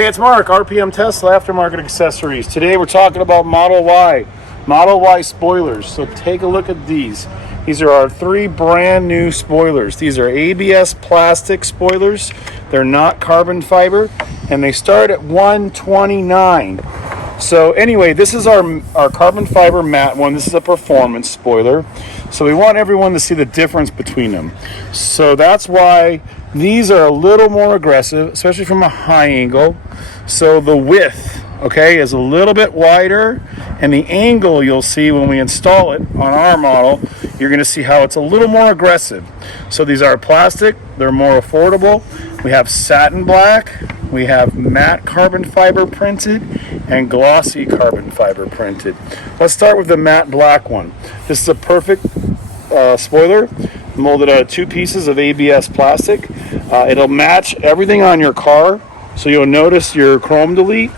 Hey, it's Mark, RPM Tesla Aftermarket Accessories. Today we're talking about Model Y spoilers. So take a look at these. These are our 3 brand new spoilers. These are ABS plastic spoilers. They're not carbon fiber, and they start at $129. So anyway, this is our carbon fiber matte one. This is a performance spoiler. So we want everyone to see the difference between them. So that's why these are a little more aggressive, especially from a high angle. So the width, okay, is a little bit wider, and the angle you'll see when we install it on our model, you're going to see how it's a little more aggressive. So these are plastic, they're more affordable. We have satin black, we have matte carbon fiber printed, and glossy carbon fiber printed. Let's start with the matte black one. This is a perfect spoiler, molded out of 2 pieces of ABS plastic. It'll match everything on your car, so you'll notice your chrome delete.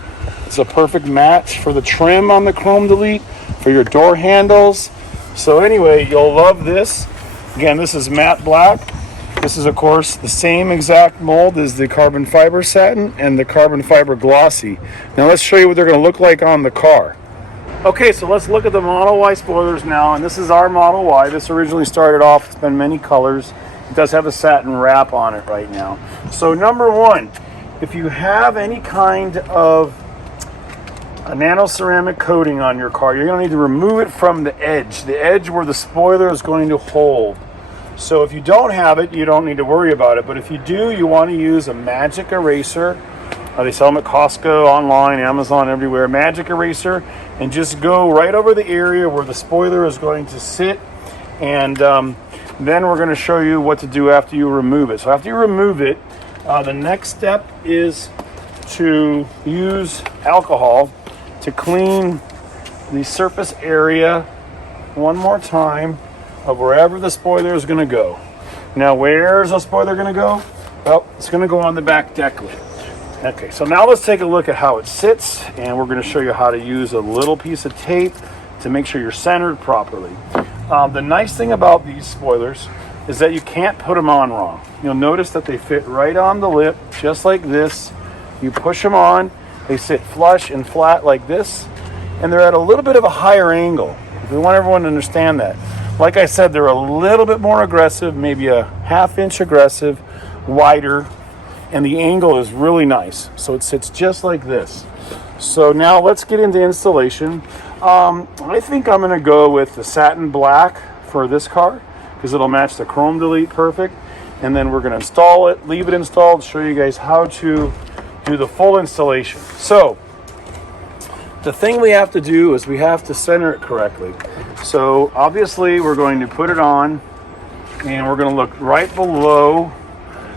It's a perfect match for the trim on the chrome delete, for your door handles. So anyway, you'll love this. Again, this is matte black. This is, of course, the same exact mold as the carbon fiber satin and the carbon fiber glossy. Now let's show you what they're going to look like on the car. Okay, so let's look at the Model Y spoilers now, and this is our Model Y. This originally started off, it's been many colors. It does have a satin wrap on it right now. So number 1, if you have any kind of a nano ceramic coating on your car, you're going to need to remove it from the edge where the spoiler is going to hold. So if you don't have it, you don't need to worry about it. But if you do, you want to use a magic eraser. They sell them at Costco, online, Amazon, everywhere. Magic eraser, and just go right over the area where the spoiler is going to sit. And then we're going to show you what to do after you remove it. So after you remove it, the next step is to use alcohol to clean the surface area one more time of wherever the spoiler is going to go. Now, where's the spoiler going to go? Well, it's going to go on the back deck lid. Okay, so now let's take a look at how it sits, and we're going to show you how to use a little piece of tape to make sure you're centered properly. The nice thing about these spoilers is that you can't put them on wrong. You'll notice that they fit right on the lip, just like this. You push them on, they sit flush and flat like this, and they're at a little bit of a higher angle. We want everyone to understand that. Like I said, they're a little bit more aggressive, maybe a 1/2 inch aggressive, wider, and the angle is really nice. So it sits just like this. So now let's get into installation. I think I'm going to go with the satin black for this car because it'll match the chrome delete perfect. And then we're going to install it, leave it installed, show you guys how to do the full installation. So the thing we have to do is we have to center it correctly. So obviously we're going to put it on, and we're going to look right below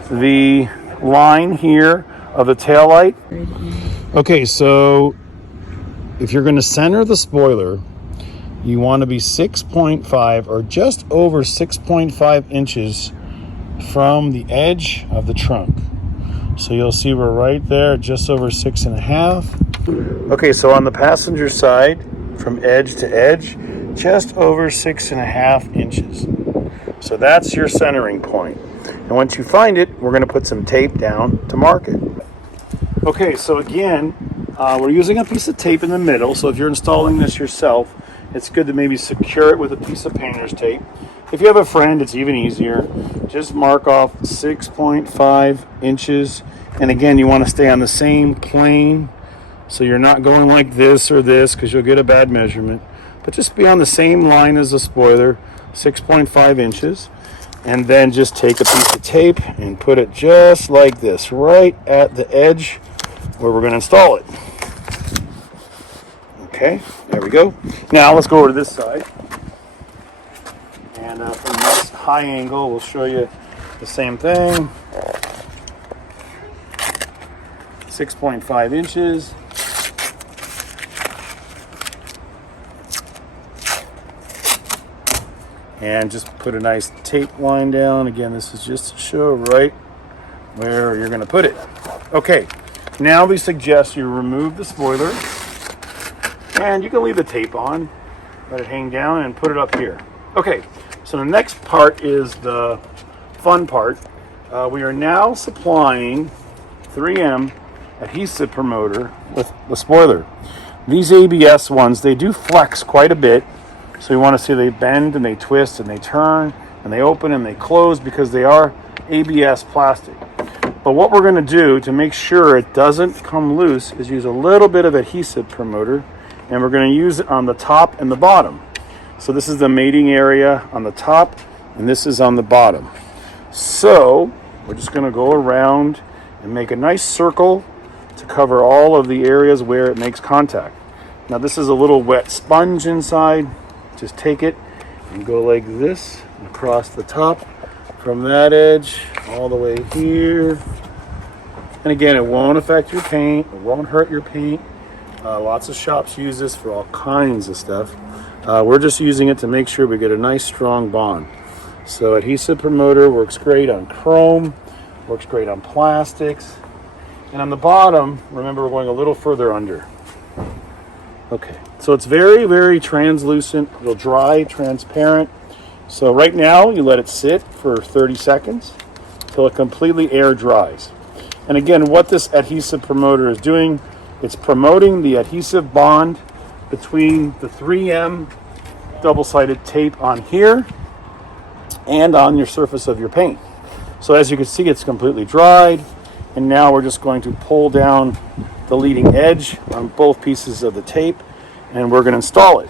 the line here of the tail light. Okay, so if you're going to center the spoiler, you want to be 6.5 or just over 6.5 inches from the edge of the trunk. So you'll see we're right there, just over 6.5. Okay, so on the passenger side, from edge to edge, just over 6.5 inches. So that's your centering point. And once you find it, we're going to put some tape down to mark it. Okay, so again, we're using a piece of tape in the middle. So if you're installing this yourself, it's good to maybe secure it with a piece of painter's tape. If you have a friend, it's even easier. Just mark off 6.5 inches. And again, you want to stay on the same plane. So you're not going like this or this because you'll get a bad measurement. But just be on the same line as the spoiler, 6.5 inches. And then just take a piece of tape and put it just like this, right at the edge where we're going to install it. Okay, there we go. Now let's go over to this side. And from this high angle, we'll show you the same thing. 6.5 inches. And just put a nice tape line down. Again, this is just to show right where you're going to put it. Okay, now we suggest you remove the spoiler, and you can leave the tape on, let it hang down, and put it up here. Okay, so the next part is the fun part. We are now supplying 3M adhesive promoter with the spoiler. These ABS ones, they do flex quite a bit. So you want to see they bend and they twist and they turn and they open and they close because they are ABS plastic. But what we're going to do to make sure it doesn't come loose is use a little bit of adhesive promoter, and we're going to use it on the top and the bottom. So this is the mating area on the top and this is on the bottom. So we're just going to go around and make a nice circle to cover all of the areas where it makes contact. Now this is a little wet sponge inside. Just take it and go like this across the top from that edge all the way here. And again, it won't affect your paint, it won't hurt your paint. Lots of shops use this for all kinds of stuff. We're just using it to make sure we get a nice strong bond. So adhesive promoter works great on chrome, works great on plastics. And on the bottom, remember, we're going a little further under. Okay, so it's very, very translucent. It'll dry, transparent. So right now, you let it sit for 30 seconds till it completely air dries. And again, what this adhesive promoter is doing, it's promoting the adhesive bond between the 3M double-sided tape on here and on your surface of your paint. So as you can see, it's completely dried. And now we're just going to pull down the leading edge on both pieces of the tape, and we're going to install it.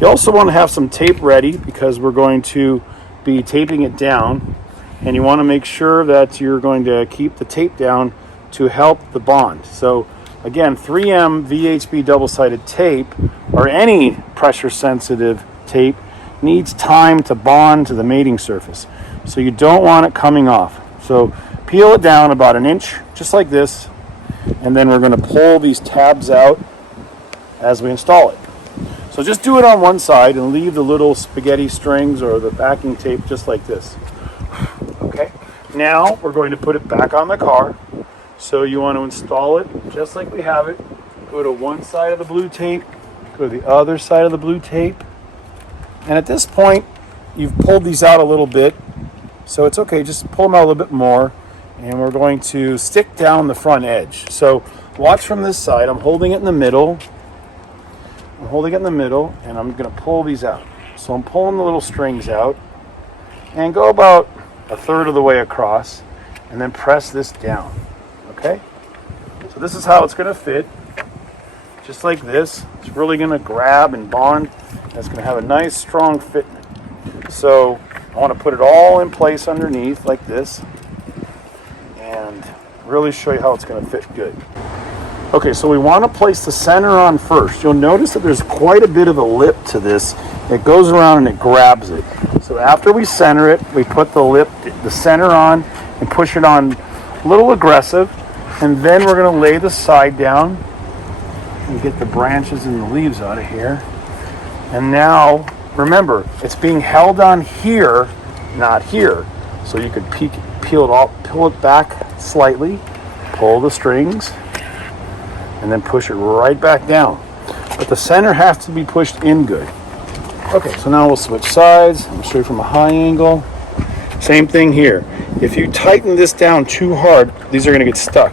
You also want to have some tape ready because we're going to be taping it down, and you want to make sure that you're going to keep the tape down to help the bond. So again, 3M VHB double-sided tape or any pressure sensitive tape needs time to bond to the mating surface. So you don't want it coming off. So peel it down about an inch, just like this, and then we're going to pull these tabs out as we install it. So just do it on one side and leave the little spaghetti strings or the backing tape just like this. Okay, now we're going to put it back on the car. So you want to install it just like we have it. Go to one side of the blue tape, go to the other side of the blue tape. And at this point, you've pulled these out a little bit. So it's okay, just pull them out a little bit more. And we're going to stick down the front edge. So watch from this side. I'm holding it in the middle. I'm holding it in the middle, and I'm going to pull these out. So I'm pulling the little strings out and go about a third of the way across, and then press this down. Okay? So this is how it's going to fit. Just like this. It's really going to grab and bond, and it's going to have a nice strong fit. So I want to put it all in place underneath like this and really show you how it's going to fit good. Okay, so we want to place the center on first. You'll notice that there's quite a bit of a lip to this. It goes around and it grabs it. So after we center it, we put the center on and push it on a little aggressive, and then we're going to lay the side down and get the branches and the leaves out of here. And now, remember, it's being held on here, not here. So you could peel it back slightly, pull the strings, and then push it right back down. But the center has to be pushed in good. Okay, so now we'll switch sides. I'm show you from a high angle. Same thing here. If you tighten this down too hard, these are going to get stuck.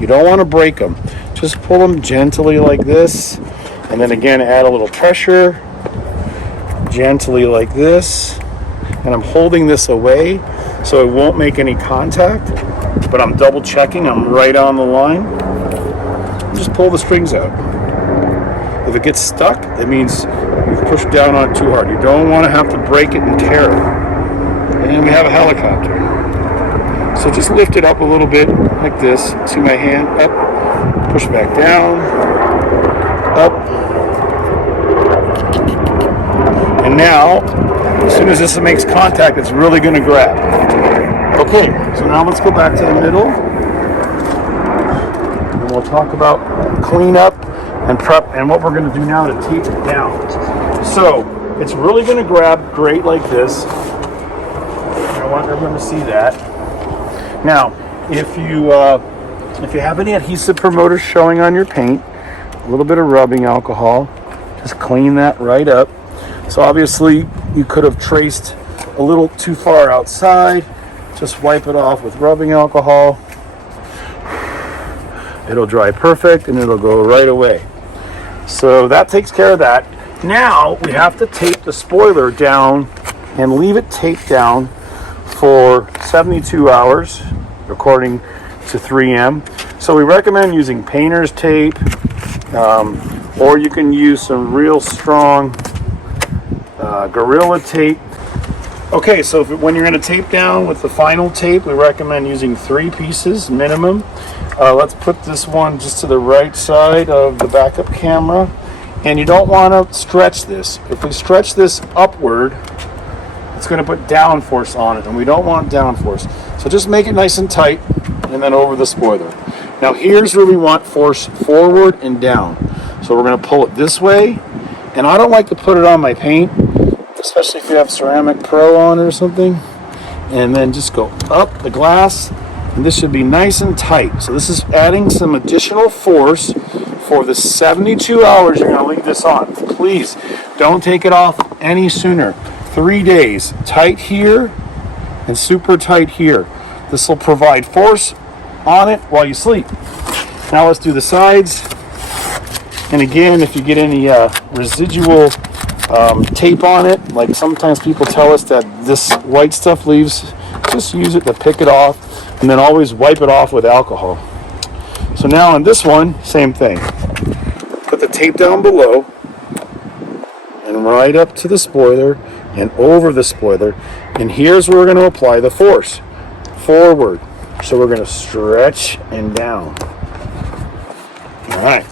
You don't want to break them. Just pull them gently like this, and then again add a little pressure, gently like this. And I'm holding this away so it won't make any contact, but I'm double checking. I'm right on the line. Just pull the strings out. If it gets stuck, it means you've pushed down on it too hard. You don't want to have to break it and tear it. And we have a helicopter. So just lift it up a little bit like this. See my hand? Up. Push back down. Up. And now, as soon as this makes contact, it's really going to grab. Okay, so now let's go back to the middle. And we'll talk about cleanup and prep and what we're going to do now to tape it down. So it's really going to grab great like this. I want everyone to see that. Now, if you have any adhesive promoters showing on your paint, a little bit of rubbing alcohol, just clean that right up. So obviously you could have traced a little too far outside. Just wipe it off with rubbing alcohol. It'll dry perfect and it'll go right away. So that takes care of that. Now we have to tape the spoiler down and leave it taped down for 72 hours according to 3M. So we recommend using painter's tape, or you can use some real strong Gorilla tape. Okay, so when you're going to tape down with the final tape, we recommend using 3 pieces minimum. Let's put this one just to the right side of the backup camera. And you don't want to stretch this. If we stretch this upward, it's going to put downforce on it, and we don't want downforce. So just make it nice and tight, and then over the spoiler. Now here's where we want force forward and down. So we're going to pull it this way, and I don't like to put it on my paint, especially if you have Ceramic Pro on or something. And then just go up the glass, and this should be nice and tight. So this is adding some additional force for the 72 hours you're going to leave this on. Please don't take it off any sooner. 3 days. Tight here and super tight here. This will provide force on it while you sleep. Now let's do the sides. And again, if you get any residual tape on it, like sometimes people tell us that this white stuff leaves, just use it to pick it off, and then always wipe it off with alcohol. So now on this one, same thing. Put the tape down below and right up to the spoiler and over the spoiler. And here's where we're going to apply the force. Forward. So we're going to stretch and down. All right.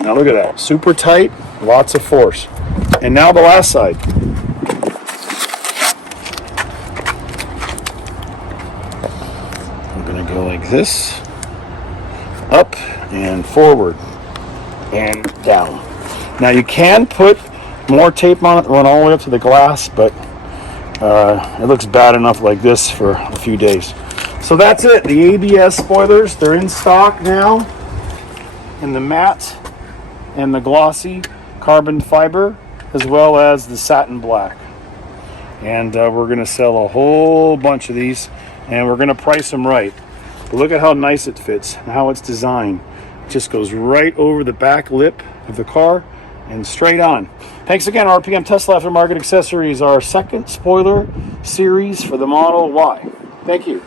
Now look at that. Super tight, lots of force. And now the last side. I'm going to go like this. Up and forward and down. Now you can put more tape on it, run all the way up to the glass, but it looks bad enough like this for a few days. So that's it. The ABS spoilers, they're in stock now in the matte and the glossy carbon fiber, as well as the satin black. And we're going to sell a whole bunch of these, and we're going to price them right. But look at how nice it fits and how it's designed. It just goes right over the back lip of the car and straight on. Thanks again, RPM Tesla Aftermarket Accessories, our second spoiler series for the Model Y. Thank you.